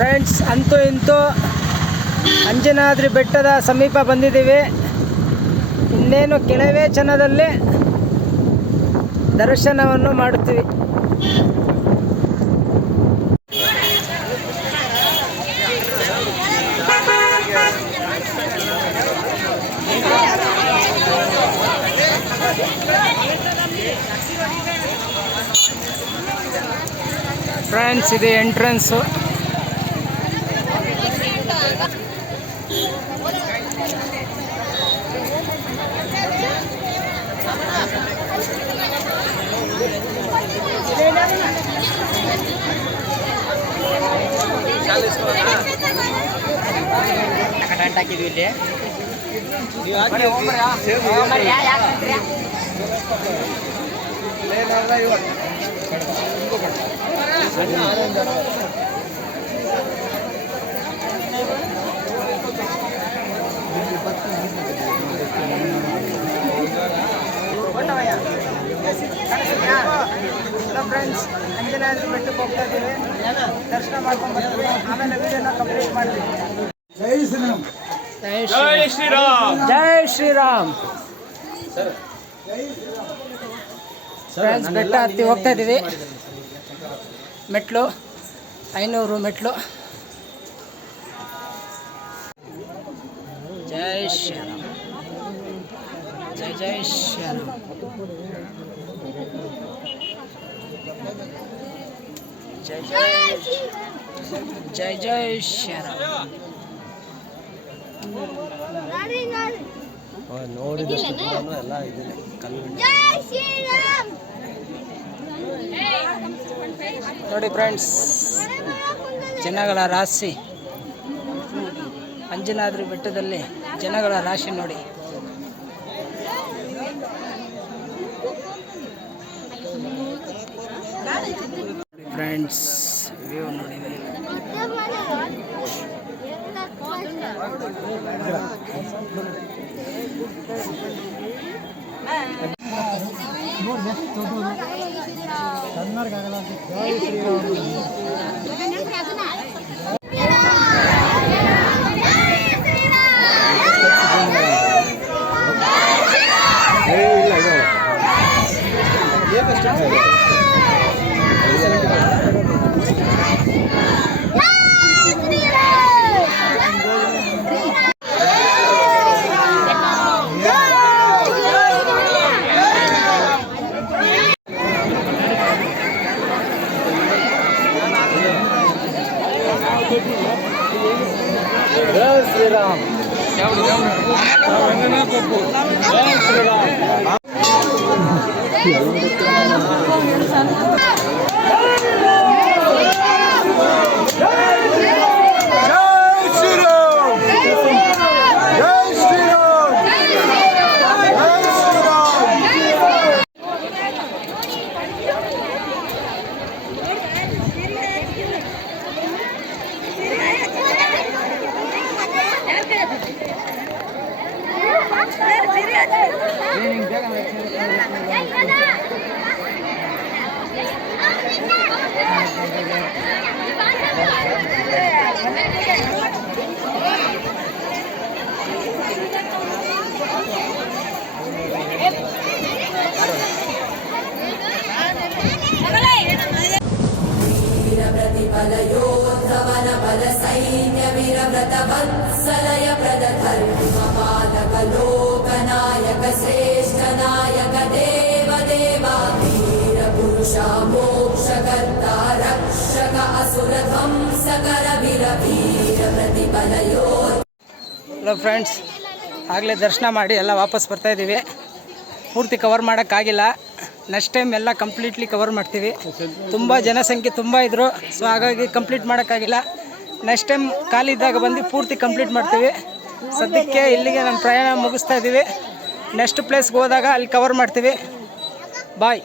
Friends, ಅಂತೂ ಇಂತೂ ಅಂಜನಾದ್ರಿ ಬೆಟ್ಟದ ಸಮೀಪ ಬಂದಿದ್ದೀವಿ. ಇನ್ನೇನು ಕೆಲವೇ ಕ್ಷಣದಲ್ಲಿ ದರ್ಶನವನ್ನು ಮಾಡುತ್ತೀವಿ. ಫ್ರೆಂಡ್ಸ್, ಇದು ಎಂಟ್ರೆನ್ಸು. ಹಾಕಿದ್ವಿ ಇಲ್ಲಿ. ಹಲೋ ಫ್ರೆಂಡ್ಸ್, ಅಂಜನಾದ್ರಿ ಬೆಟ್ಟಕ್ಕೆ ಹೋಗ್ತಾ ಇದ್ದೀವಿ. ದರ್ಶನ ಮಾಡ್ಕೊಂಡು ಬರ್ತೀವಿ, ಆಮೇಲೆ ವಿಡಿಯೋನ ಕಂಪ್ಲೀಟ್ ಮಾಡ್ತೀವಿ. ಜೈ ಶ್ರೀರಾಮ್, ಜೈ ಶ್ರೀರಾಮ್, ಜೈ ಶ್ರೀರಾಮ್. ಫ್ರೆಂಡ್ಸ್, ಬೆಟ್ಟ ಹತ್ತಿ ಹೋಗ್ತಾ ಇದ್ದೀವಿ. ಮೆಟ್ಲು 500 ಮೆಟ್ಲು. ಜೈ ಶ್ರೀರಾಮ್, ಜೈ ಜೈ ಶ್ರೀರಾಮ್. ಜೈ ಜೈ ಜೈ ಜೈ ಶ್ರೀರಾಮ್. ನೋಡಿ ಫ್ರೆಂಡ್ಸ್, ಜನಗಳ ರಾಶಿ. ಅಂಜನಾದ್ರಿ ಬೆಟ್ಟದಲ್ಲಿ ಜನಗಳ ರಾಶಿ ನೋಡಿ. ಫ್ರೆಂಡ್ಸ್, ವ್ಯೂ ನೋಡಿ. जय श्री राम, जय श्री राम. सलय प्रदधर्मपालक लोकनायक श्रेष्ठ नायक देव देवा वीर पुरुषा मोक्षकर्ता रक्षक असुर ध्वंसकर वीर वीर प्रतिबलयो. ಹಲೋ ಫ್ರೆಂಡ್ಸ್, ಆಗಲೇ ದರ್ಶನ ಮಾಡಿ ಎಲ್ಲ ವಾಪಸ್ ಬರ್ತಾ ಇದ್ದೀವಿ. ಪೂರ್ತಿ ಕವರ್ ಮಾಡೋಕ್ಕಾಗಿಲ್ಲ. ನೆಕ್ಸ್ಟ್ ಟೈಮ್ ಎಲ್ಲ ಕಂಪ್ಲೀಟ್ಲಿ ಕವರ್ ಮಾಡ್ತೀವಿ. ತುಂಬ ಜನಸಂಖ್ಯೆ ತುಂಬ ಇದ್ದರು, ಸೊ ಹಾಗಾಗಿ ಕಂಪ್ಲೀಟ್ ಮಾಡೋಕ್ಕಾಗಿಲ್ಲ. ನೆಕ್ಸ್ಟ್ ಟೈಮ್ ಖಾಲಿ ಇದ್ದಾಗ ಬಂದು ಪೂರ್ತಿ ಕಂಪ್ಲೀಟ್ ಮಾಡ್ತೀವಿ. ಸದ್ಯಕ್ಕೆ ಇಲ್ಲಿಗೆ ನಮ್ಮ ಪ್ರಯಾಣ ಮುಗಿಸ್ತಾ ಇದ್ದೀವಿ. ನೆಕ್ಸ್ಟ್ ಪ್ಲೇಸ್ಗೆ ಹೋದಾಗ ಅಲ್ಲಿ ಕವರ್ ಮಾಡ್ತೀವಿ. ಬಾಯ್.